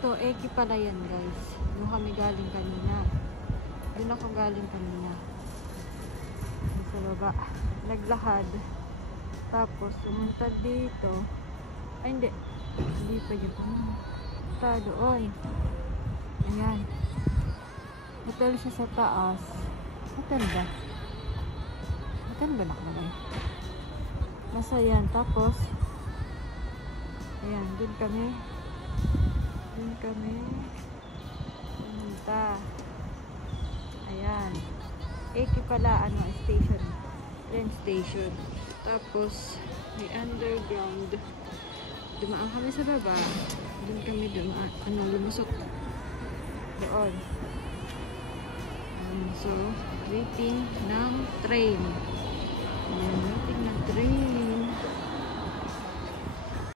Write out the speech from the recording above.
Ito, Eki pala yan guys. Doon kami galing kanina. Doon ako galing kanina. Sa baba. Naglakad. Tapos, sumunta dito. Ay, hindi. Hindi pa dyan. Punta doon. Ayan. Hotel siya sa taas. Hotel ba? Hotel ba nakalagay? Nasa yan. Tapos, ayan. Doon kami. Doon kami. Pumunta. Ayan. Eki pala, ano, station. Train station. Tapos, may underground. Dumaan kami sa baba. Doon kami dumaan. Ano, lumusok. Doon. So, waiting ng train. Ayan, waiting ng train.